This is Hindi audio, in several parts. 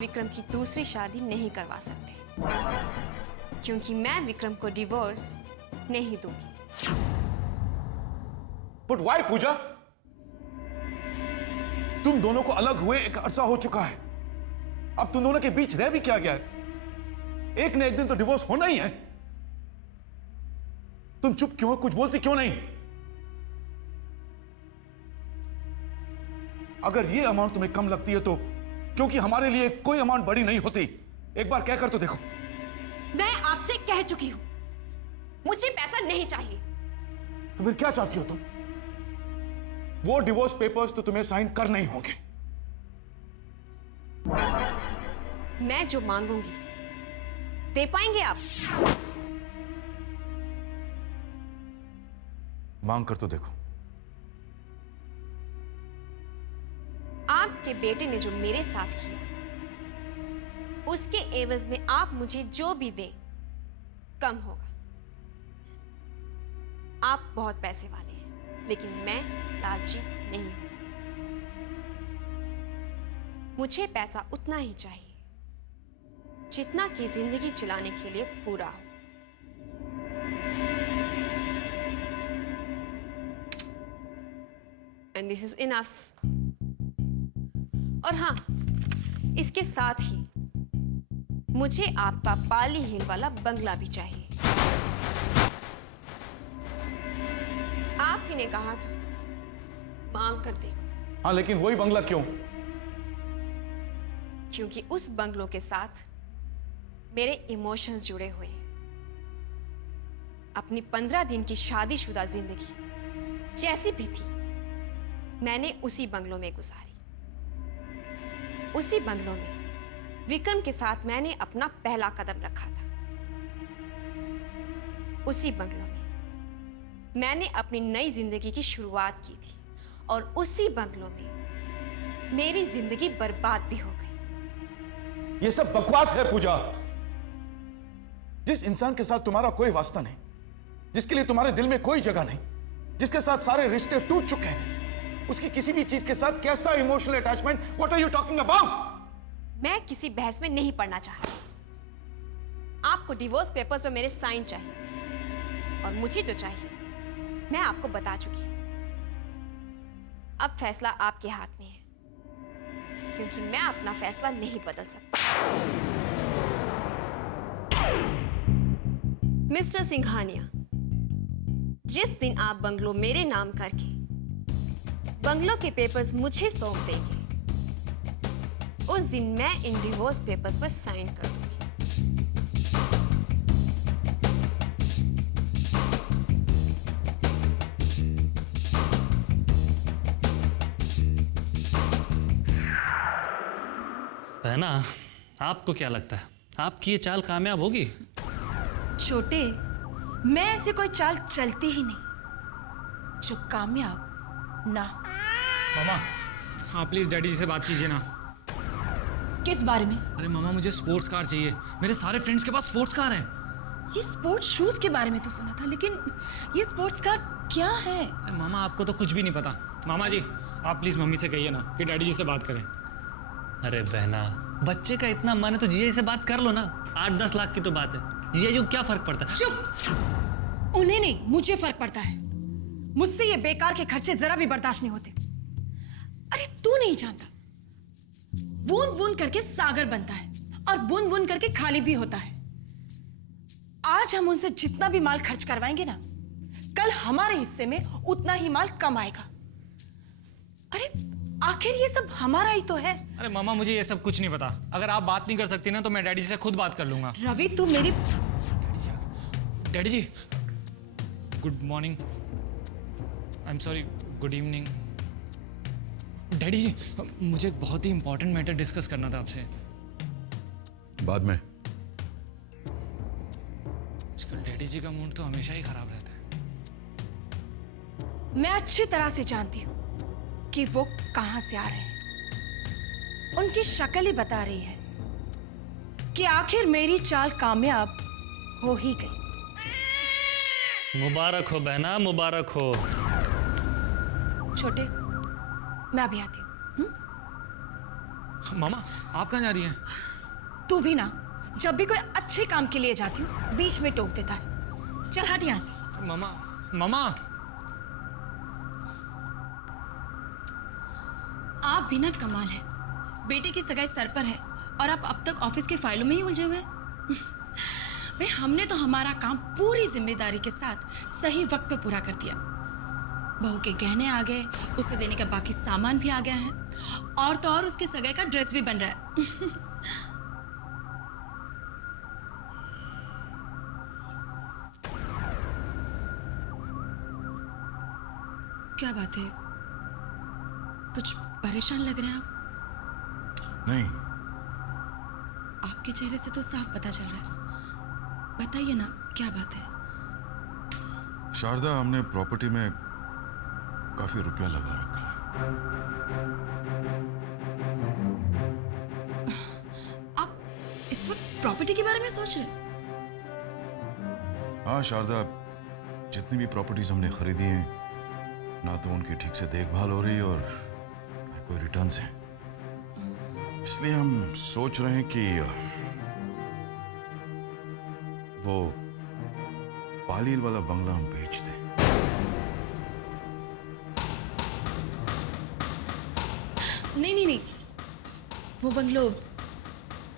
विक्रम की दूसरी शादी नहीं करवा सकते, क्योंकि मैं विक्रम को डिवोर्स नहीं दूंगी। बट व्हाई पूजा? तुम दोनों को अलग हुए एक अरसा हो चुका है। अब तुम दोनों के बीच रह भी क्या गया है? एक न एक दिन तो डिवोर्स होना ही है। तुम चुप क्यों हो? कुछ बोलती क्यों नहीं? अगर ये अमाउंट तुम्हें कम लगती है तो क्योंकि हमारे लिए कोई अमाउंट बड़ी नहीं होती। एक बार कहकर तो देखो। मैं आपसे कह चुकी हूं, मुझे पैसा नहीं चाहिए। तो फिर क्या चाहती हो तुम? वो डिवोर्स पेपर्स तो तुम्हें साइन करने ही होंगे। मैं जो मांगूंगी दे पाएंगे आप? मांग कर तो देखो। आपके बेटे ने जो मेरे साथ किया, उसके एवज में आप मुझे जो भी दें कम होगा। आप बहुत पैसे वाले हैं, लेकिन मैं लालची नहीं हूं। मुझे पैसा उतना ही चाहिए जितना कि जिंदगी चलाने के लिए पूरा हो। And this is enough. और हां, इसके साथ ही मुझे आपका पाली हिल वाला बंगला भी चाहिए। आप ही ने कहा था मांग कर देखो। हाँ, लेकिन वही बंगला क्यों? क्योंकि उस बंगलों के साथ मेरे इमोशंस जुड़े हुए हैं। अपनी 15 दिन की शादीशुदा जिंदगी जैसी भी थी, मैंने उसी बंगलों में गुजारी। उसी बंगलों में विक्रम के साथ मैंने अपना पहला कदम रखा था। उसी बंगलों में मैंने अपनी नई जिंदगी की शुरुआत की थी, और उसी बंगलों में मेरी जिंदगी बर्बाद भी हो गई। ये सब बकवास है पूजा। जिस इंसान के साथ तुम्हारा कोई वास्ता नहीं, जिसके लिए तुम्हारे दिल में कोई जगह नहीं, जिसके साथ सारे रिश्ते टूट चुके हैं, उसकी किसी भी चीज के साथ कैसा emotional attachment? What are you talking about? मैं किसी बहस में नहीं पड़ना चाहती। आपको डिवोर्स पेपर्स पर मेरे साइन चाहिए, और मुझे जो चाहिए मैं आपको बता चुकी हूं। अब फैसला आपके हाथ में है, क्योंकि मैं अपना फैसला नहीं बदल सकती। मिस्टर सिंघानिया, जिस दिन आप बंगलो मेरे नाम करके बंगलो के पेपर्स मुझे सौंप देंगे, उस दिन मैं इन डिवोर्स पेपर्स पर साइन कर दूंगी। बहना, आपको क्या लगता है आपकी ये चाल कामयाब होगी? छोटे, मैं ऐसे कोई चाल चलती ही नहीं जो कामयाब ना हो। मामा, हाँ प्लीज डैडी जी से बात कीजिए ना। किस बारे में? अरे मामा, मुझे स्पोर्ट्स कार चाहिए। मेरे सारे फ्रेंड्स के पास स्पोर्ट्स कार है। ये स्पोर्ट्स शूज के बारे में तो सुना था, लेकिन ये स्पोर्ट्स कार क्या है? अरे मामा, आपको तो कुछ भी नहीं पता। मामा जी, आप प्लीज मम्मी से कहिए ना कि डैडी जी से बात करें। अरे बहना, बच्चे का इतना मन है तो जीजा से बात कर लो ना। 8-10 लाख की तो बात है, जीजा जी को क्या फर्क पड़ता है? चुप! उन्हें नहीं, मुझे फर्क पड़ता है। मुझसे ये बेकार के खर्चे जरा भी बर्दाश्त नहीं होते। अरे तू नहीं जानता, बूंद बूंद करके सागर बनता है, और बूंद बूंद करके खाली भी होता है। आज हम उनसे जितना भी माल खर्च करवाएंगे ना, कल हमारे हिस्से में उतना ही माल कम आएगा। अरे आखिर ये सब हमारा ही तो है। अरे मामा, मुझे ये सब कुछ नहीं पता। अगर आप बात नहीं कर सकती ना तो मैं डैडी जी से खुद बात कर लूंगा। रवि, तू मेरी... daddy ji, good morning. I am sorry, good evening. Daddy ji, मुझे एक बहुत ही इंपॉर्टेंट मैटर डिस्कस करना था आपसे। बाद में। आजकल डैडी जी का मूड तो हमेशा ही खराब रहता है। मैं अच्छी तरह से जानती हूं कि वो कहां से आ रहे हैं। उनकी शक्ल ही बता रही है कि आखिर मेरी चाल कामयाब हो ही गई। मुबारक हो बहना, मुबारक हो। छोटे, मैं अभी आती हूँ। मामा आप कहाँ जा रही हैं? तू भी ना, जब भी कोई अच्छे काम के लिए जाती हूँ बीच में टोक देता है। चल हट यहाँ से। मामा मामा आप भी ना कमाल है, बेटे की सगाई सर पर है और आप अब तक ऑफिस के फाइलों में ही उलझे हुए हैं। भाई हमने तो हमारा काम पूरी जिम्मेदारी के साथ सही वक्त पे पूरा कर दिया। बहू के गहने आ गए, उसे देने का बाकी सामान भी आ गया है, और तो और उसके सगाई का ड्रेस भी बन रहा है। क्या बात है, कुछ परेशान लग रहे हैं आप? नहीं, आपके चेहरे से तो साफ पता चल रहा है। बताइए ना, क्या बात है? शारदा, हमने प्रॉपर्टी में काफी रुपया लगा रखा है। आप इस वक्त प्रॉपर्टी के बारे में सोच रहे हैं? हाँ शारदा, जितनी भी प्रॉपर्टीज हमने खरीदी हैं, ना तो उनकी ठीक से देखभाल हो रही और ना कोई रिटर्न्स हैं। इसलिए हम सोच रहे हैं कि वो पालील वाला बंगला हम बेच दें। नहीं नहीं नहीं, वो बंगलो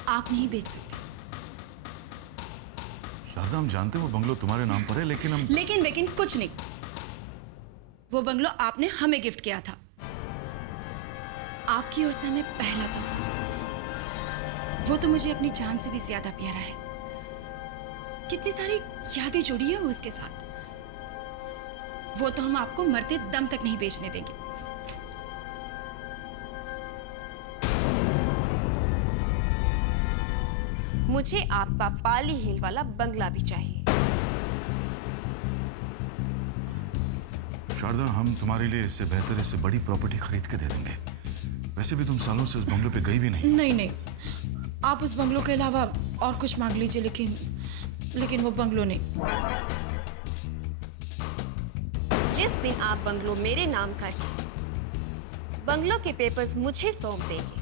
आप नहीं बेच सकते। शारदा, हम जानते हैं वो बंगलो तुम्हारे नाम पर है, लेकिन हम लेकिन कुछ नहीं। वो बंगलो आपने हमें गिफ्ट किया था, आपकी ओर से हमें पहला तोहफा। वो तो मुझे अपनी जान से भी ज्यादा प्यारा है। कितनी सारी यादें जुड़ी है उसके साथ। वो तो हम आपको मरते दम तक नहीं बेचने देंगे। मुझे आपका पाली हिल वाला बंगला भी चाहिए। शारदा, हम तुम्हारे लिए इससे बेहतर, इससे बड़ी प्रॉपर्टी खरीद के दे देंगे। वैसे भी तुम सालों से उस बंगलों पे गई भी नहीं। नहीं, आप उस बंगलों के अलावा और कुछ मांग लीजिए, लेकिन वो बंगलो नहीं। जिस दिन आप बंगलो मेरे नाम करके बंगलो के पेपर्स मुझे सौंप देंगे,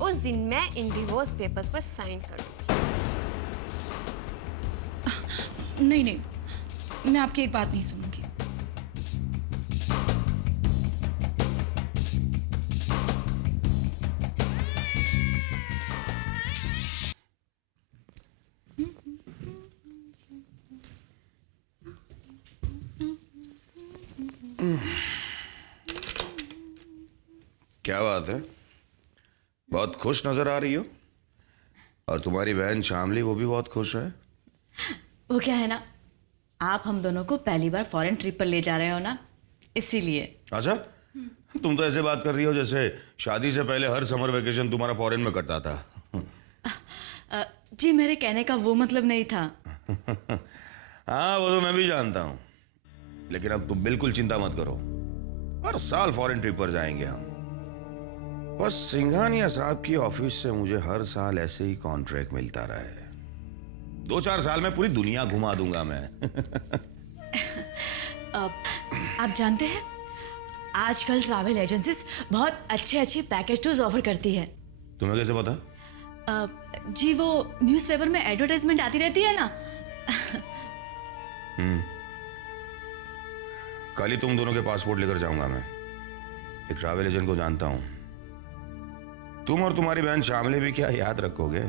उस दिन मैं इन डिवोर्स पेपर्स पर साइन कर दूंगी। नहीं, मैं आपकी एक बात नहीं सुनूंगी। क्या बात है, बहुत खुश नजर आ रही हो। और तुम्हारी बहन शामली, वो भी बहुत खुश है। वो क्या है ना, आप हम दोनों को पहली बार फॉरेन ट्रिप पर ले जा रहे हो ना, इसीलिए। अच्छा, तुम तो ऐसे बात कर रही हो जैसे शादी से पहले हर समर वेकेशन तुम्हारा फॉरेन में कटता था। जी, मेरे कहने का वो मतलब नहीं था। हाँ, वो तो मैं भी जानता हूँ, लेकिन अब तुम बिल्कुल चिंता मत करो। हर साल फॉरेन ट्रिप पर जाएंगे हम। बस सिंघानिया साहब की ऑफिस से मुझे हर साल ऐसे ही कॉन्ट्रैक्ट मिलता रहे। 2-4 साल में पूरी दुनिया घुमा दूंगा मैं। आप जानते हैं, आजकल ट्रैवल एजेंसीज बहुत अच्छे पैकेज टूर्स ऑफर करती है। तुम्हें कैसे पता? जी, वो न्यूज़पेपर में एडवर्टाइजमेंट आती रहती है ना। कल ही तुम दोनों के पासपोर्ट लेकर जाऊंगा मैं। एक ट्रैवल एजेंट को जानता हूं। तुम और तुम्हारी बहन शामली भी क्या याद रखोगे?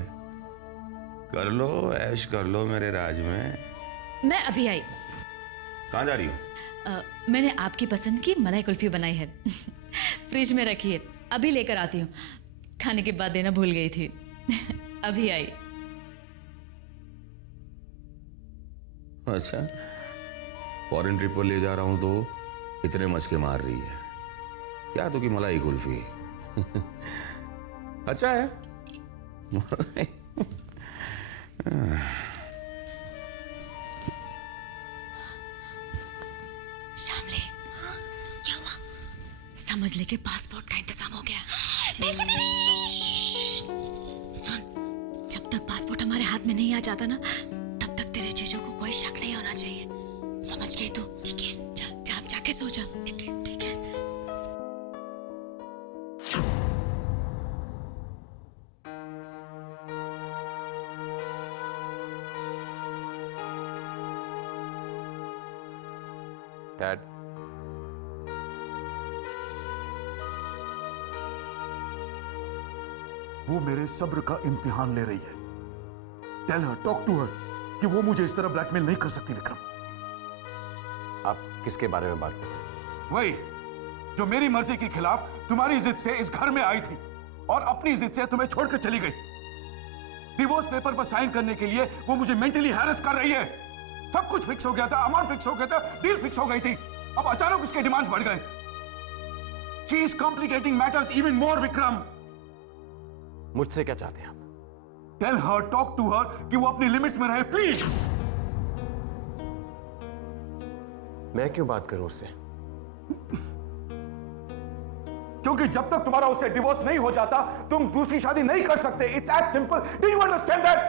कर लो, ऐश कर लो मेरे राज में। मैं अभी आई। कहाँ जा रही हो? मैंने आपकी पसंद की मलाई कुल्फी बनाई है। फ्रिज में रखी है, अभी लेकर आती हूँ। खाने के बाद देना भूल गई थी। अभी आई। अच्छा, फॉरेन ट्रिप पर ले जा रहा हूं तो इतने मचके मार रही है। क्या तो कि मलाई कुल्फी। अच्छा है। शामली, क्या हुआ? समझ ले कि पासपोर्ट का इंतजाम हो गया। सुन, जब तक पासपोर्ट हमारे हाथ में नहीं आ जाता ना, तब तक तेरे जीजू को कोई शक नहीं होना चाहिए। समझ गई तू? ठीक है, जा जाके सो जा। ठीक है। डैड, वो मेरे सब्र का इम्तिहान ले रही है। Tell her, talk to her कि वो मुझे इस तरह ब्लैकमेल नहीं कर सकती विक्रम। आप किसके बारे में बात कर रहे हैं? वही जो मेरी मर्जी के खिलाफ तुम्हारी जिद से इस घर में आई थी और अपनी जिद से तुम्हें छोड़कर चली गई। डिवोर्स पेपर पर साइन करने के लिए वो मुझे मेंटली हैरेस कर रही है। सब कुछ फिक्स हो गया था, अमाउंट फिक्स हो गया था, डील फिक्स हो गई थी। अब अचानक उसके डिमांड्स बढ़ गए। She is complicating matters even more Vikram. मुझसे क्या चाहते हैं आप? Tell her, talk to her कि वो अपनी लिमिट्स में रहे प्लीज। मैं क्यों बात करूं उससे? क्योंकि जब तक तुम्हारा उससे डिवोर्स नहीं हो जाता तुम दूसरी शादी नहीं कर सकते। It's as simple. Do you understand that?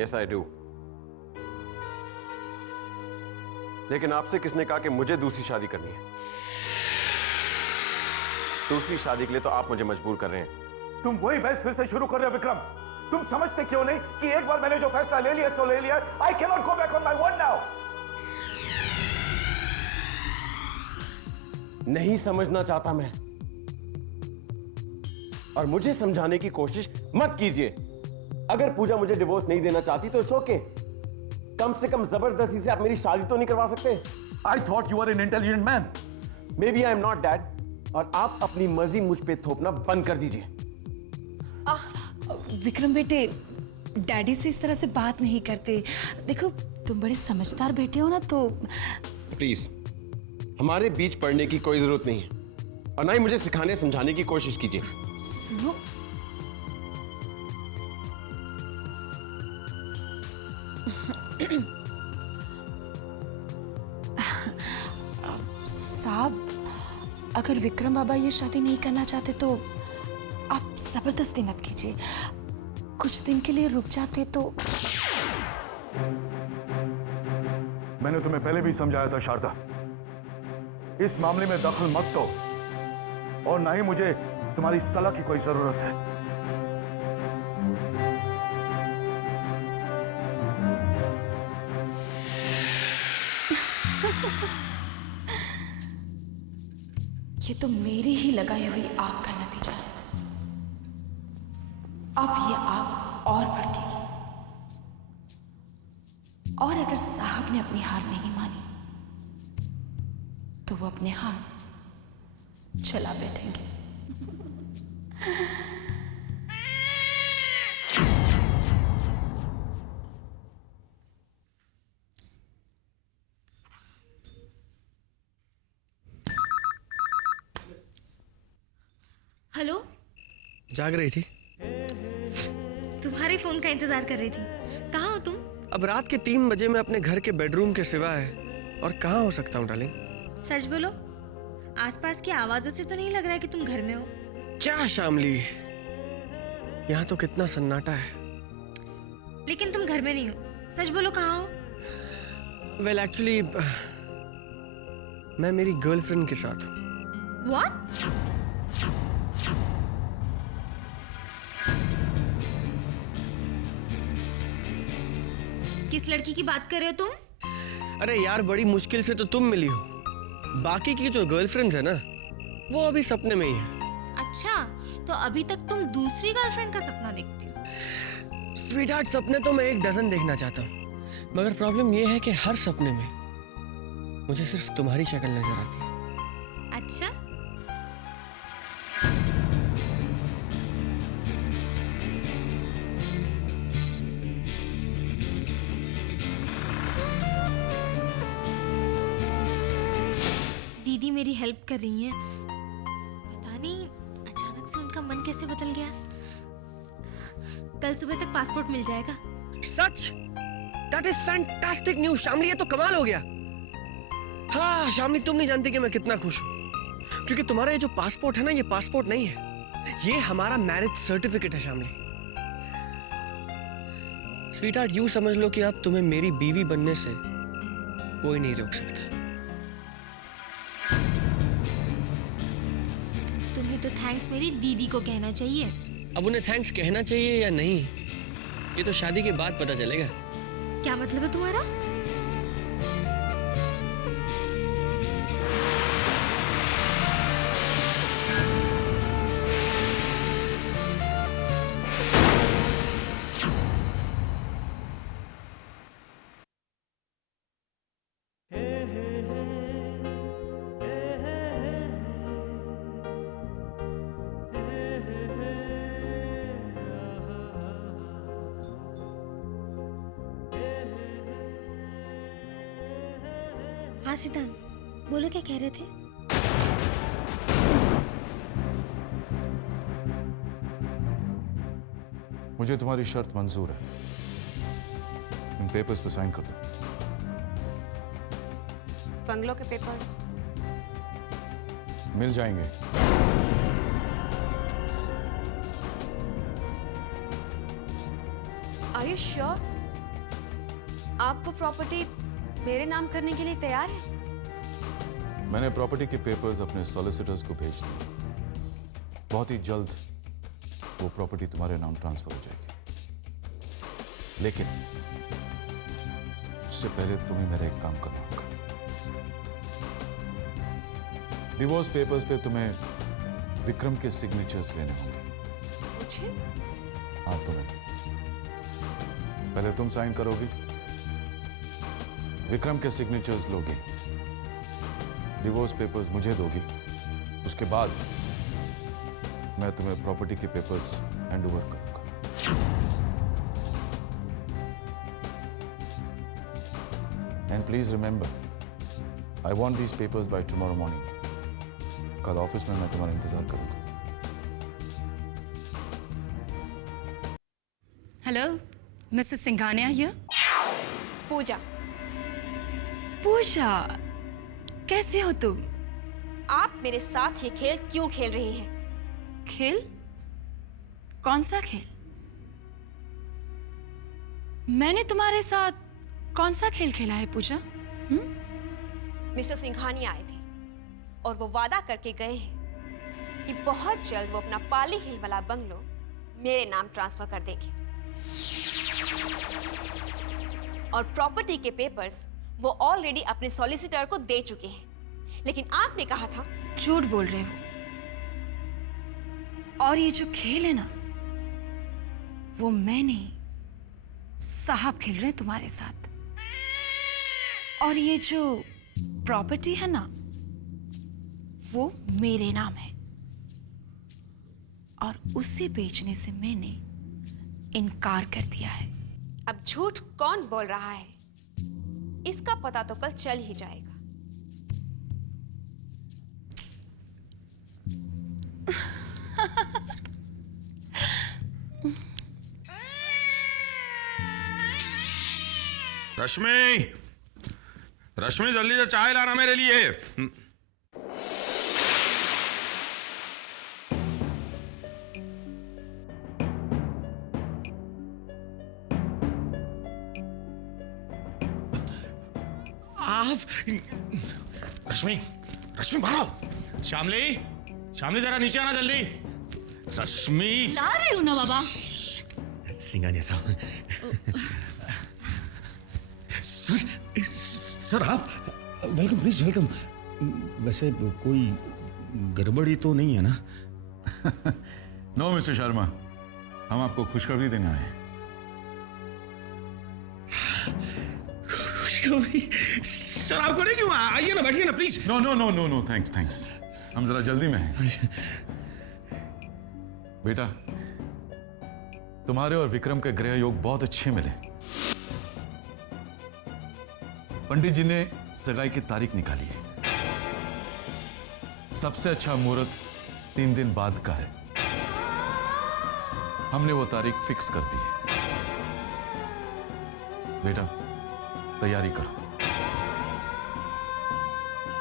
Yes I do. लेकिन आपसे किसने कहा कि मुझे दूसरी शादी करनी है? दूसरी शादी के लिए तो आप मुझे मजबूर कर रहे हैं। तुम वही बहस फिर से शुरू कर रहे हो विक्रम। तुम समझते क्यों नहीं कि एक बार मैंने जो फैसला ले लिया सो ले लिया। I can not go back on my word now. नहीं समझना चाहता मैं, और मुझे समझाने की कोशिश मत कीजिए। अगर पूजा मुझे डिवोर्स नहीं देना चाहती तो इट्स ओके। कम से कम जबरदस्ती से आप मेरी शादी तो नहीं करवा सकते। I thought you are an intelligent man. Maybe I am not dad, और आप अपनी मर्जी मुझ पे थोपना बंद कर दीजिए। विक्रम बेटे, डैडी से इस तरह से बात नहीं करते। देखो तुम बड़े समझदार बेटे हो ना, तो प्लीज हमारे बीच पढ़ने की कोई जरूरत नहीं है, और ना ही मुझे सिखाने समझाने की कोशिश कीजिए। सुनो, साहब, अगर विक्रम बाबा ये शादी नहीं करना चाहते तो आप जबरदस्ती मत कीजिए। कुछ दिन के लिए रुक जाते तो। मैंने तुम्हें पहले भी समझाया था शारदा, इस मामले में दखल मत दो, और ना ही मुझे तुम्हारी सलाह की कोई जरूरत है। ये तो मेरी ही लगाई हुई आग का नतीजा है। अब ये आग और भड़केगी, और अगर साहब ने अपनी हार नहीं मानी तो वो अपने हाथ चला बैठेंगे। हेलो, जाग रही थी? तुम्हारे फोन का इंतजार कर रही थी। कहाँ हो तुम? अब रात के 3 बजे मैं अपने घर के बेडरूम के सिवा है और कहाँ हो सकता हूँ डार्लिंग? सच बोलो, आसपास की आवाजों से तो नहीं लग रहा है कि तुम घर में हो। क्या शामली, यहाँ तो कितना सन्नाटा है। लेकिन तुम घर में नहीं हो। सच बोलो, कहाँ हो? वेल एक्चुअली मैं मेरी गर्लफ्रेंड के साथ हूँ। व्हाट? किस लड़की की बात कर रहे हो तुम? अरे यार, बड़ी मुश्किल से तो तुम मिली हो। बाकी की जो गर्लफ्रेंड्स है ना, वो अभी सपने में ही है। अच्छा, तो अभी तक तुम दूसरी गर्लफ्रेंड का सपना देखती हो? स्वीटहार्ट, सपने तो मैं 1 डजन देखना चाहता हूँ, मगर प्रॉब्लम ये है कि हर सपने में मुझे सिर्फ तुम्हारी शक्ल नजर आती है। अच्छा, दीदी मेरी हेल्प कर रही हैं। पता नहीं अचानक से उनका मन कैसे बदल गया। कल सुबह तक पासपोर्ट मिल जाएगा। सच? That is fantastic news Shamli, ये तो कमाल हो गया। हाँ शामली, तुम नहीं जानती कि मैं कितना खुश हूँ, क्योंकि तुम्हारा ये जो पासपोर्ट है ना, ये पासपोर्ट नहीं है, ये हमारा मैरिज सर्टिफिकेट है शामली। स्वीटहार्ट, यूं समझ लो कि अब तुम्हें मेरी बीवी बनने से कोई नहीं रोक सकता। तुम्हें तो थैंक्स मेरी दीदी को कहना चाहिए। अब उन्हें थैंक्स कहना चाहिए या नहीं, ये तो शादी के बाद पता चलेगा। क्या मतलब है तुम्हारा? हाँ सिद्धांत, बोलो क्या कह रहे थे? मुझे तुम्हारी शर्त मंजूर है। इन पेपर्स पे साइन कर दो। बंगलो के पेपर्स मिल जाएंगे। Are you sure? आप वो प्रॉपर्टी मेरे नाम करने के लिए तैयार हैं? मैंने प्रॉपर्टी के पेपर्स अपने सॉलिसिटर्स को भेज दिए। बहुत ही जल्द वो प्रॉपर्टी तुम्हारे नाम ट्रांसफर हो जाएगी। लेकिन उससे पहले तुम्हें मेरा एक काम करना होगा। डिवोर्स पेपर्स पे तुम्हें विक्रम के सिग्नेचर्स लेने होंगे। मुझे? हाँ, तुम्हें। पहले तुम साइन करोगी, विक्रम के सिग्नेचर्स लोगी, डिवोर्स पेपर्स मुझे दोगी, उसके बाद मैं तुम्हें प्रॉपर्टी के पेपर्स हैंड ओवर करूंगा। And please remember, I want these papers by tomorrow morning. कल ऑफिस में मैं तुम्हारा इंतजार करूंगा। Hello, Mrs Singhania here. Pooja, Pooja, कैसे हो तुम? आप मेरे साथ ये खेल क्यों खेल रही हैं? खेल? कौन सा खेल? मैंने तुम्हारे साथ कौन सा खेल खेला है पूजा? मिस्टर सिंघानिया आए थे और वो वादा करके गए हैं कि बहुत जल्द वो अपना पाली हिल वाला बंगलो मेरे नाम ट्रांसफर कर देंगे और प्रॉपर्टी के पेपर्स वो ऑलरेडी अपने सॉलिसिटर को दे चुके हैं। लेकिन आपने कहा था। झूठ बोल रहे हो। और ये जो खेल है ना, वो मैं नहीं, साहब खेल रहे हैं तुम्हारे साथ। और ये जो प्रॉपर्टी है ना, वो मेरे नाम है और उसे बेचने से मैंने इनकार कर दिया है। अब झूठ कौन बोल रहा है इसका पता तो कल चल ही जाएगा। रश्मि, रश्मि जल्दी से चाय लाना मेरे लिए। आप रश्मि, रश्मि बाहर आओ। श्यामली, श्यामली जरा नीचे आना जल्दी। रश्मि, ला रही हूं ना बाबा। सिंघानिया साहब। सर आप वेलकम, प्लीज वेलकम। वैसे कोई गड़बड़ी तो नहीं है ना? नो मिस्टर शर्मा, हम आपको खुशखबरी देने आए हैं। खुशखबरी? सर आपको नहीं क्यों? आइए ना, बैठिए ना please. No no no no no, thanks thanks, हम जरा जल्दी में हैं। बेटा, तुम्हारे और विक्रम के ग्रह योग बहुत अच्छे मिले। पंडित जी ने सगाई की तारीख निकाली है। सबसे अच्छा मुहूर्त 3 दिन बाद का है। हमने वो तारीख फिक्स कर दी है। बेटा, तैयारी करो।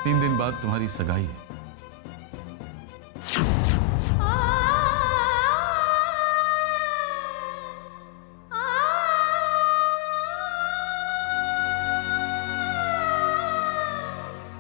3 दिन बाद तुम्हारी सगाई है।